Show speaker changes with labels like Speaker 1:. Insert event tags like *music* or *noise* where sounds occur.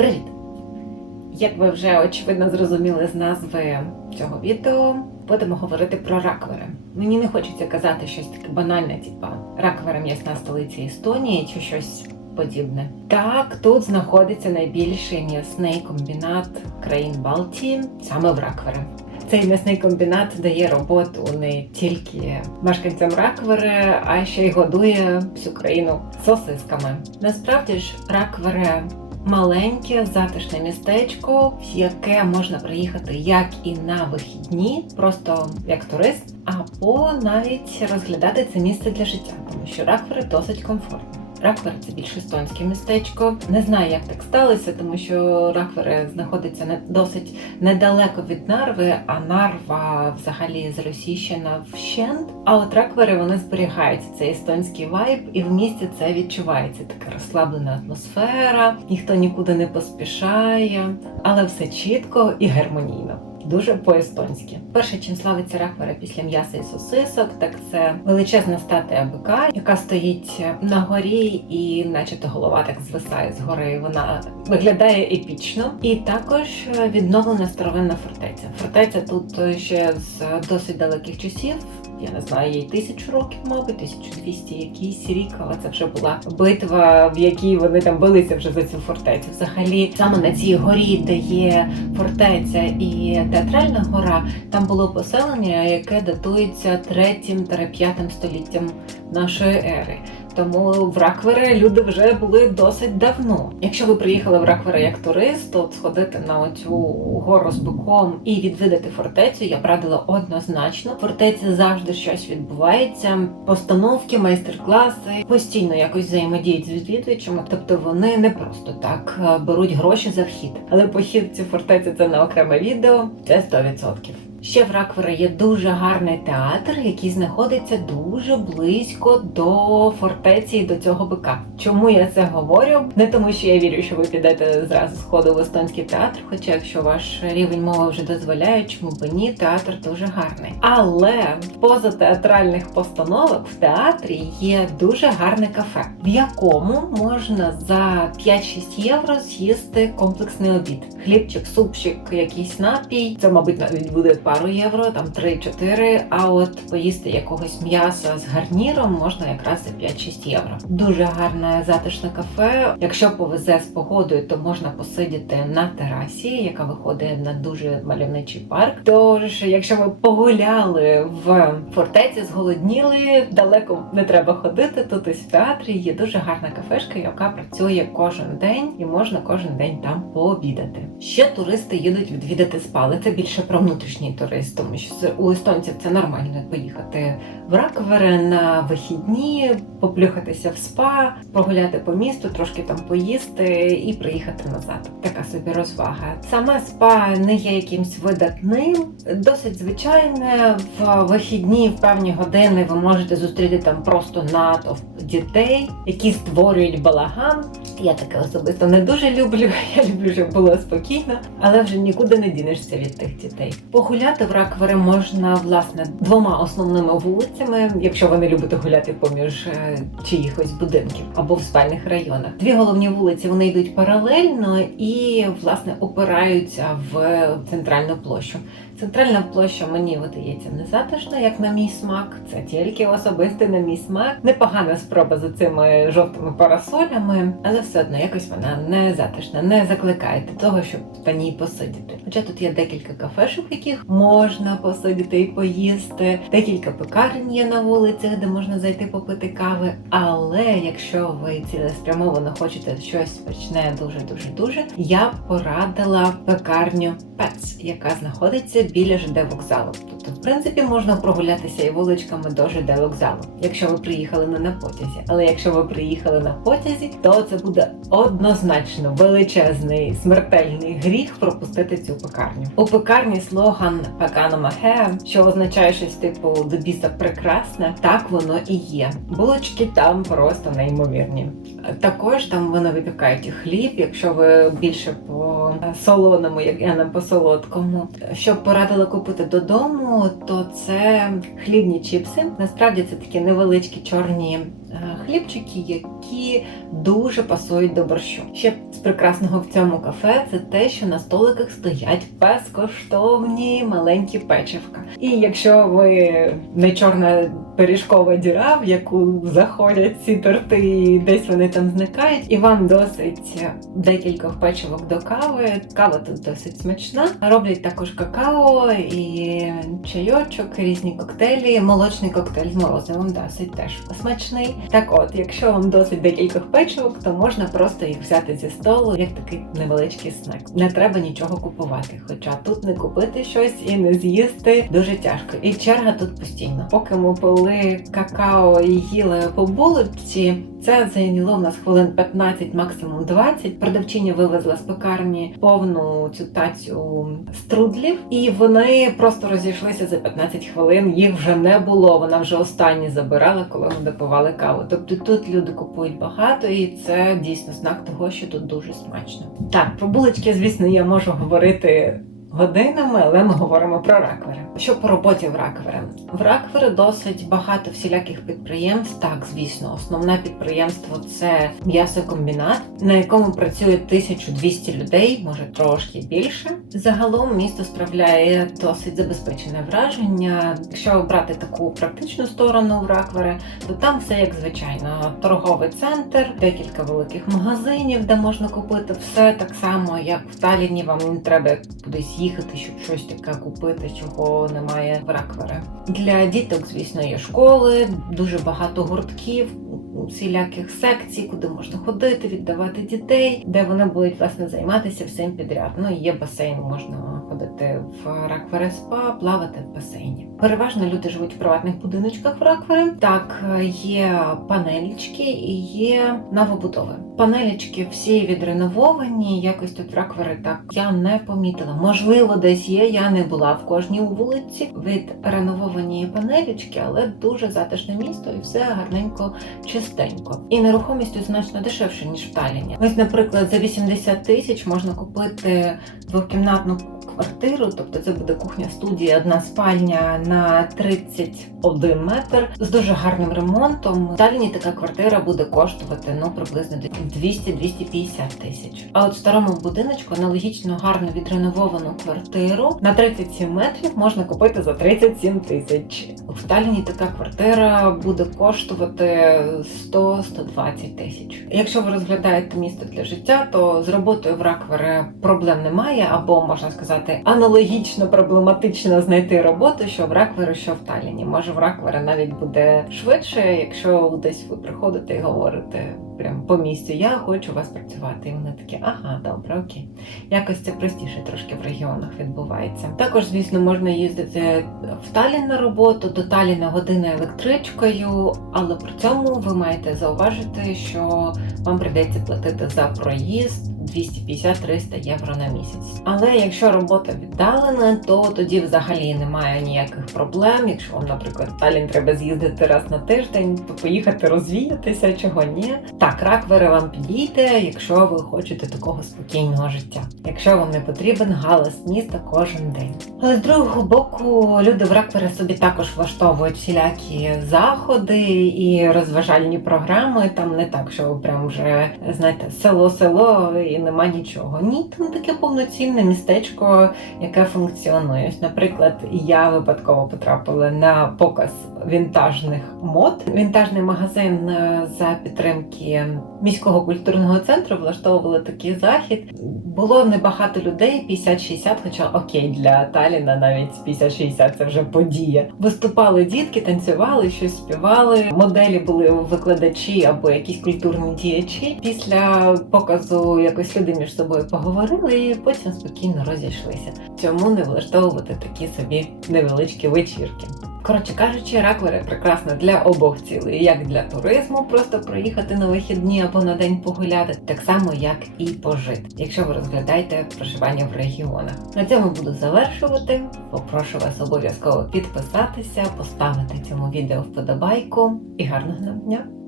Speaker 1: Привіт! Як ви вже очевидно зрозуміли з назви цього відео, будемо говорити про раквери. Мені не хочеться казати щось таке банальне, типа раквери м'ясна столиця Естонії чи щось подібне. Так, тут знаходиться найбільший м'ясний комбінат країн Балтії, саме в Раквери. Цей м'ясний комбінат дає роботу не тільки мешканцям Раквери, а ще й годує всю країну сосисками. Насправді ж Раквери маленьке затишне містечко, в яке можна приїхати як і на вихідні, просто як турист, або навіть розглядати це місце для життя, тому що Раквери досить комфортно. Раквери це більш естонське містечко. Не знаю, як так сталося, тому що Раквери знаходиться досить недалеко від Нарви, а Нарва взагалі зросійщена вщент. А от Раквери вони зберігаються цей естонський вайб, і в місті це відчувається така розслаблена атмосфера, ніхто нікуди не поспішає, але все чітко і гармонійно. Дуже по-естонськи. Перше, чим славиться рахвера після м'яса і сосисок, так це величезна статуя бика, яка стоїть на горі, і, начебто, голова так звисає з гори. Вона виглядає епічно. І також відновлена старовинна фортеця. Фортеця тут ще з досить далеких часів. Я не знаю, їй тисячу років, мабуть, 1200 якийсь рік, але це вже була битва, в якій вони там билися вже за цю фортецю. Взагалі, саме на цій горі, де є фортеця і театральна гора, там було поселення, яке датується 3-5 століттям нашої ери. Тому в Раквери люди вже були досить давно. Якщо ви приїхали в Раквери як турист, то сходити на оцю гору з биком і відвідати фортецю, я б радила однозначно. В фортеці завжди щось відбувається. Постановки, майстер-класи постійно якось взаємодіють з відвідувачами. Тобто вони не просто так е, беруть гроші за вхід. Але похід в цю фортецю це на окреме відео. Це 100%. Ще в Раквері є дуже гарний театр, який знаходиться дуже близько до фортеці і до цього бика. Чому я це говорю? Не тому, що я вірю, що ви підете зразу з ходу в естонський театр. Хоча, якщо ваш рівень мови вже дозволяє, чому б ні, театр дуже гарний. Але поза театральних постановок в театрі є дуже гарне кафе, в якому можна за 5-6 євро з'їсти комплексний обід. Хлібчик, супчик, якийсь напій. Це, мабуть, навіть буде пару євро, там 3-4, А от поїсти якогось м'яса з гарніром можна якраз за 5-6 євро. Дуже гарне затишне кафе. Якщо повезе з погодою, то можна посидіти на терасі, яка виходить на дуже мальовничий парк. Тож, якщо ви погуляли в фортеці, зголодніли, далеко не треба ходити. Тут ось в театрі є дуже гарна кафешка, яка працює кожен день, і можна кожен день там пообідати. Ще туристи їдуть відвідати спа, але це більше про внутрішній турист, тому що у естонців це нормально поїхати в Раквере на вихідні, поплюхатися в спа, прогуляти по місту, трошки там поїсти і приїхати назад. Така собі розвага. Саме спа не є якимсь видатним, досить звичайне. В вихідні в певні години ви можете зустріти там просто натовп дітей, які створюють балаган. Я таке особисто не дуже люблю. *laughs* Я люблю, щоб було спокійно, але вже нікуди не дінешся від тих дітей. Погуляти в Раквери можна власне двома основними вулицями, якщо ви не любите гуляти поміж е, чиїхось будинків або в спальних районах. Дві головні вулиці вони йдуть паралельно і власне опираються в центральну площу. Центральна площа мені видається не затишна, як на мій смак. Це тільки особистий на мій смак. Непогана спроба за цими жовтими парасолями, але все одно якось вона не затишна, не закликає до того, щоб на ній посидіти. Хоча тут є декілька кафешок, яких можна посидіти і поїсти, декілька пекарень є на вулицях, де можна зайти попити кави. Але якщо ви цілеспрямовано хочете щось смачне дуже дуже дуже, я порадила пекарню Пец, яка знаходиться біля ЖД вокзалу. Тобто, в принципі, можна прогулятися і вуличками до ЖД вокзалу, якщо ви приїхали не на потязі. Але якщо ви приїхали на потязі, то це буде однозначно величезний смертельний гріх пропустити цю пекарню. У пекарні слоган Пекано Махе, що означає щось типу до біса прекрасне. Так воно і є. Булочки там просто неймовірні. Також там вони випікають хліб, якщо ви більше по солоному, як я нам по солодкому. Що порадила купити додому, то це хлібні чіпси. Насправді це такі невеличкі чорні е, е, хлібчики, які дуже пасують до борщу. Ще з прекрасного в цьому кафе це те, що на столиках стоять безкоштовні маленькі печивка. І якщо ви не чорна пиріжкова діра, в яку заходять ці торти, і десь вони там зникають, і вам досить декількох печивок до кави. Кава тут досить смачна. Роблять також какао і чайочок, різні коктейлі. Молочний коктейль з морозивом досить теж смачний. Так от, якщо вам досить декількох печивок, то можна просто їх взяти зі столу, як такий невеличкий снек. Не треба нічого купувати. Хоча тут не купити щось і не з'їсти дуже тяжко. І черга тут постійно. Поки ми пили какао і їли по булочці, це зайняло в нас хвилин 15, максимум 20. Продавчиня вивезла з пекарні повну цю тацю струдлів, і вони просто розійшлися за 15 хвилин. Їх вже не було. Вона вже останні забирала, коли ми допивали каву. Тобто тут люди купують багато, і це дійсно знак того, що тут дуже смачно. Так, про булочки, звісно, я можу говорити годинами, але ми говоримо про раквери. Що по роботі в раквери? В раквери досить багато всіляких підприємств. Так, звісно, основне підприємство це м'ясокомбінат, на якому працює 1200 людей, може трошки більше. Загалом місто справляє досить забезпечене враження. Якщо брати таку практичну сторону в раквери, то там все як звичайно. Торговий центр, декілька великих магазинів, де можна купити все так само, як в Таліні. Вам не треба кудись їхати, щоб щось таке купити, чого немає в раквери. Для діток, звісно, є школи, дуже багато гуртків. Всіляких секцій, куди можна ходити, віддавати дітей, де вони будуть власне займатися всім підряд. Ну і є басейн, можна ходити в раквери спа, плавати в басейні. Переважно люди живуть в приватних будиночках в раквери. Так, є панелічки і є новобудови. Панелічки всі відренововані. Якось тут раквери так я не помітила. Можливо, десь є. Я не була в кожній вулиці. Відренововані панелічки, але дуже затишне місто і все гарненько чистенько. І нерухомість тут значно дешевше ніж в Таліні. Ось, наприклад, за 80 тисяч можна купити двокімнатну квартиру, тобто це буде кухня студія, одна спальня на 31 метр з дуже гарним ремонтом. В Таліні така квартира буде коштувати ну приблизно 200-250 тисяч. А от в старому будиночку аналогічно гарно відренововану квартиру на 37 метрів можна купити за 37 тисяч. В Таліні така квартира буде коштувати 100-120 тисяч. Якщо ви розглядаєте місто для життя, то з роботою в Раквери проблем немає, або можна сказати, аналогічно проблематично знайти роботу, що в Раквері, що в Таліні. Може в Раквері навіть буде швидше, якщо десь ви приходите і говорите прям по місцю, я хочу у вас працювати. І вони такі, ага, добре, окей. Якось це простіше трошки в регіонах відбувається. Також, звісно, можна їздити в Талін на роботу, до Таліна година електричкою, але при цьому ви маєте зауважити, що вам прийдеться платити за проїзд. 250-300 євро на місяць. Але якщо робота віддалена, то тоді взагалі немає ніяких проблем. Якщо вам, наприклад, Талін треба з'їздити раз на тиждень, то поїхати розвіятися, чого ні. Так, раквери вам підійде, якщо ви хочете такого спокійного життя. Якщо вам не потрібен галас міста кожен день. Але з другого боку, люди в раквери собі також влаштовують всілякі заходи і розважальні програми. Там не так, що ви прям вже знаєте, село-село і нема нічого. Ні, там таке повноцінне містечко, яке функціонує. Наприклад, я випадково потрапила на показ вінтажних мод. Вінтажний магазин е, за підтримки міського культурного центру влаштовували такий захід. Було небагато людей, 50-60, хоча окей, для Таліна навіть 50-60 це вже подія. Виступали дітки, танцювали, щось співали. Моделі були викладачі або якісь культурні діячі. Після показу якось люди між собою поговорили і потім спокійно розійшлися. Чому не влаштовувати такі собі невеличкі вечірки? Коротше кажучи, раквери прекрасно для обох цілей, як для туризму, просто проїхати на вихідні або на день погуляти, так само як і пожити, якщо ви розглядаєте проживання в регіонах. На цьому буду завершувати. Попрошу вас обов'язково підписатися, поставити цьому відео вподобайку і гарного нам дня!